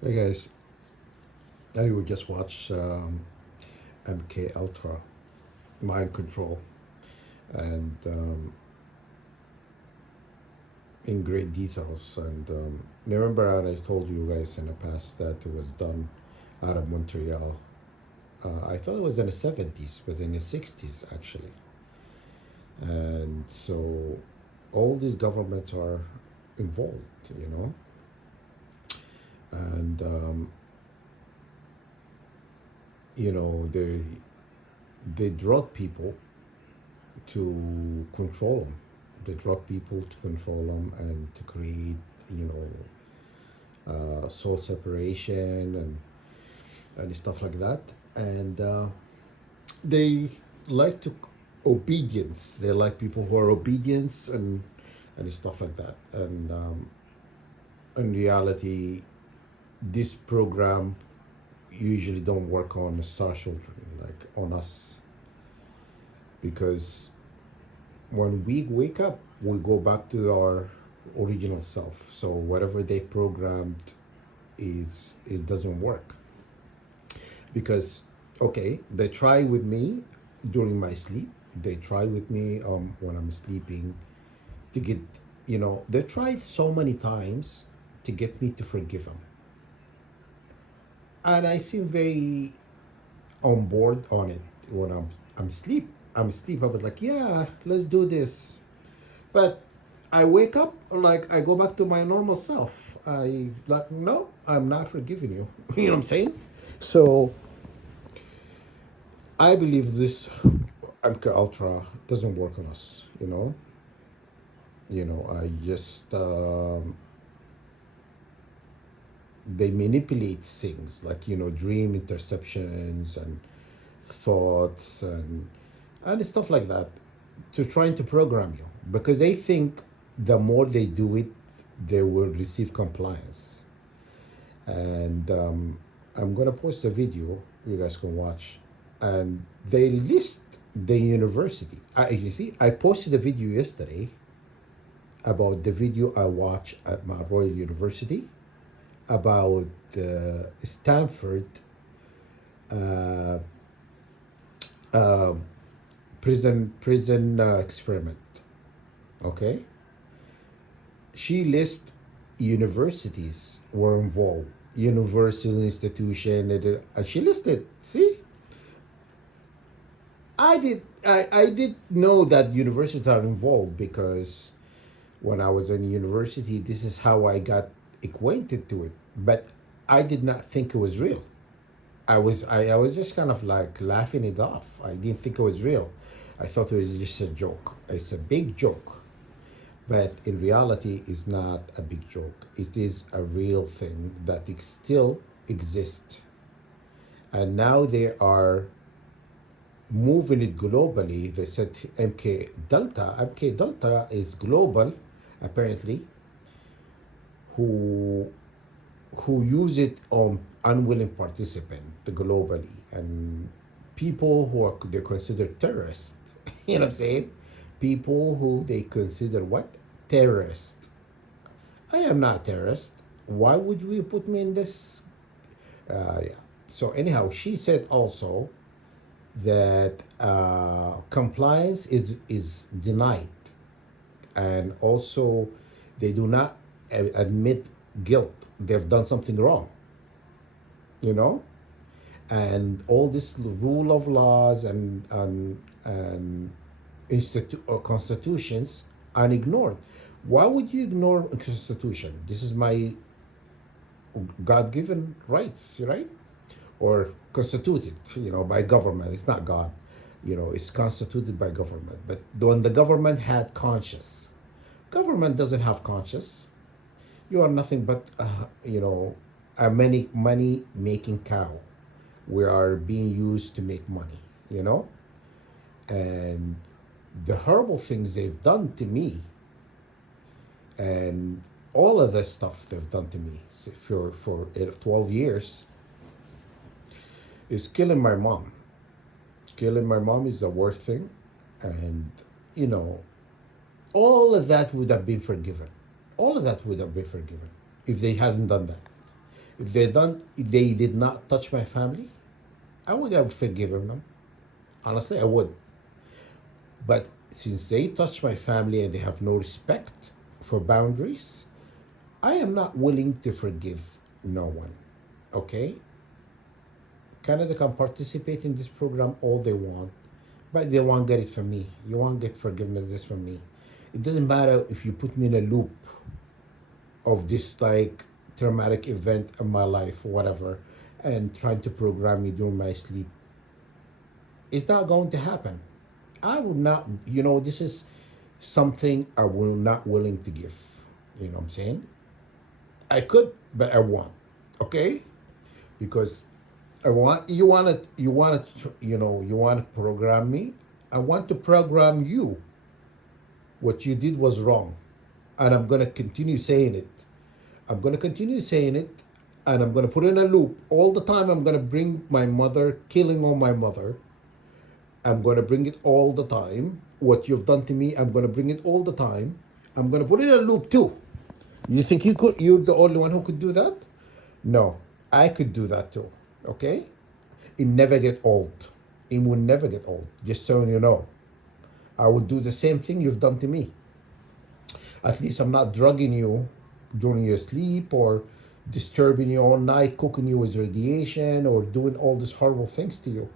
Hey guys, I would just watch MK Ultra, Mind Control, and in great details. And remember, I told you guys in the past that it was done out of Montreal. I thought it was in the 70s, but in the 60s actually. And so all these governments are involved, you know, and they drug people to control them. They drug people to control them and to create, soul separation and stuff like that. And they like to obedience. They like people who are obedience and stuff like that. And in reality, this program usually don't work on the star children, like on us, because when we wake up, we go back to our original self. So whatever they programmed is it doesn't work because okay, they try with me during my sleep. They try with me when I'm sleeping to get they tried so many times to get me to forgive them, and I seem very on board on it when I'm sleep. I'm asleep. I was like, yeah, let's do this. But I wake up, like I go back to my normal self. I like, no, I'm not forgiving you. You know what I'm saying? So I believe this MK Ultra doesn't work on us. I just they manipulate things like dream interceptions and thoughts and stuff like that to trying to program you because they think the more they do it, they will receive compliance. And I'm gonna post a video you guys can watch, and they list the university. You see, I posted a video yesterday about the video I watched at my Royal University about Stanford uh, uh, prison experiment. Okay, she lists universities were involved, universal institution, and she listed. See, I did know that universities are involved because when I was in university, this is how I got acquainted to it. But I did not think it was real. I was just kind of like laughing it off. I didn't think it was real. I thought it was just a joke. It's a big joke. But in reality, it's not a big joke. It is a real thing that it still exists. And now they are moving it globally. They said MK Delta. MK Delta is global, apparently, who use it on unwilling participant globally and people who are they consider terrorists. You know what I'm saying? People who they consider what? Terrorists. I am not a terrorist. Why would you put me in this? Yeah. So anyhow, she said also that compliance is denied, and also they do not admit guilt. They've done something wrong, you know, and all this rule of laws and constitutions are ignored. Why would you ignore a constitution? This is my God-given rights, right? Or constituted, by government. It's not God, it's constituted by government. But when the government had conscience, government doesn't have conscience. You are nothing but, a money making cow. We are being used to make money, and the horrible things they've done to me, and all of the stuff they've done to me for 12 years is killing my mom. Killing my mom is the worst thing, and you know, all of that would have been forgiven. All of that would have been forgiven if they hadn't done that. If they did not touch my family, I would have forgiven them. Honestly, I would. But since they touch my family and they have no respect for boundaries, I am not willing to forgive no one. Okay? Canada can participate in this program all they want, but they won't get it from me. You won't get forgiveness from me. It doesn't matter if you put me in a loop of this like traumatic event in my life or whatever and trying to program me during my sleep. It's not going to happen. I will not, this is something I will not willing to give. You know what I'm saying? I could, but I won't. Okay? Because you want to program me. I want to program you. What you did was wrong. And I'm going to continue saying it. I'm going to continue saying it. And I'm going to put in a loop. All the time I'm going to bring my mother, killing on my mother. I'm going to bring it all the time. What you've done to me, I'm going to bring it all the time. I'm going to put it in a loop too. You think you're the only one who could do that? No, I could do that too. Okay? It never get old. It will never get old. Just so you know. I would do the same thing you've done to me. At least I'm not drugging you during your sleep or disturbing you all night, cooking you with radiation or doing all these horrible things to you.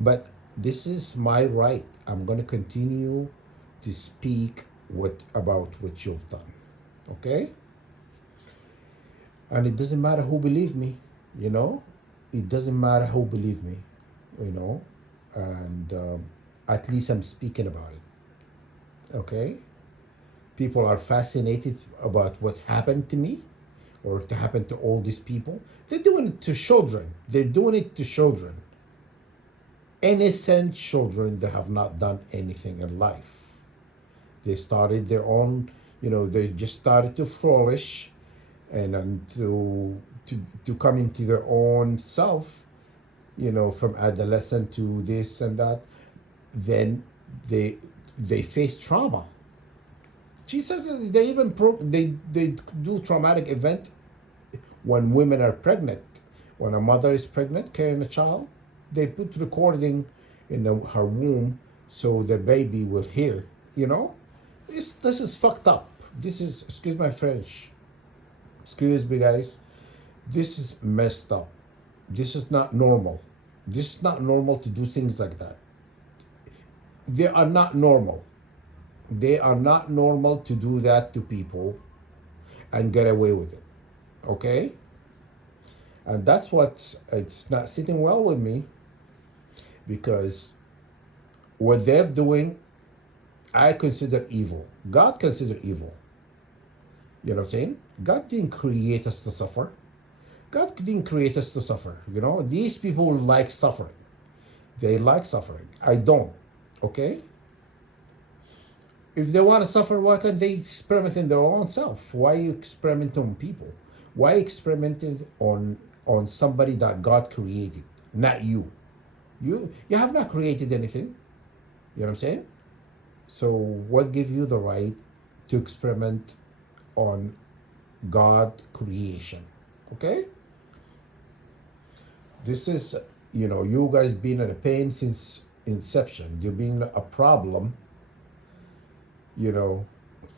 But this is my right. I'm going to continue to speak about what you've done. Okay? And it doesn't matter who believe me, it doesn't matter who believe me, and at least I'm speaking about it. Okay? People are fascinated about what happened to me or to happen to all these people. They're doing it to children. They're doing it to children. Innocent children that have not done anything in life. They started their own, they just started to flourish and to come into their own self, from adolescent to this and that. Then they face trauma. She says that they even they do traumatic event when women are pregnant. When a mother is pregnant carrying a child, they put recording in her womb so the baby will hear. This is fucked up. This is, excuse my French, excuse me guys, this is messed up. This is not normal. This is not normal to do things like that. They are not normal. They are not normal to do that to people and get away with it. Okay? And that's it's not sitting well with me, because what they're doing, I consider evil. God considered evil. You know what I'm saying? God didn't create us to suffer. God didn't create us to suffer. These people like suffering. They like suffering. I don't. Okay? If they want to suffer, why can't they experiment in their own self? Why you experiment on people? Why experimenting on somebody that God created, not you? You have not created anything. You know what I'm saying? So what gives you the right to experiment on God creation? Okay? This is, you guys been in a pain since inception. You've been a problem.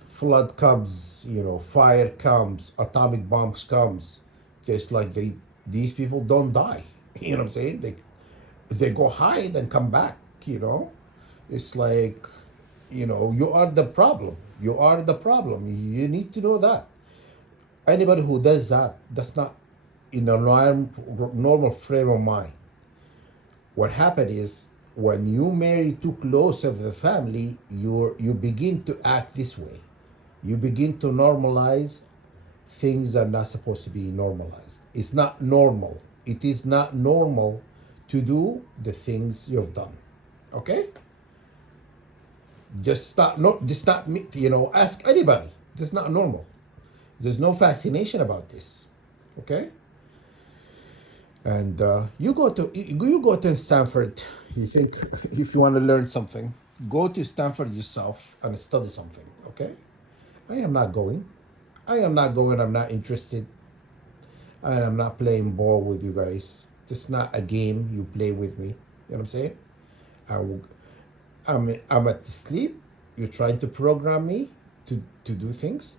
Flood comes, fire comes, atomic bombs comes. Just like these people don't die. You know what I'm saying? They go hide and come back. It's like, you are the problem. You are the problem. You need to know that. Anybody who does that, that's not in a normal frame of mind. What happened is, when you marry too close of the family, you begin to act this way. You begin to normalize things that are not supposed to be normalized. It's not normal. It is not normal to do the things you've done. Okay? Just not ask anybody. This is not normal. There's no fascination about this. Okay? And you go to Stanford. You think if you want to learn something, go to Stanford yourself and study something. Okay? I am not going. I'm not interested. And I'm not playing ball with you guys. It's not a game you play with me. You know what I'm saying? I will, I'm at sleep. You're trying to program me to do things.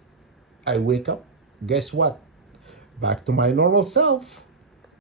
I wake up. Guess what? Back to my normal self.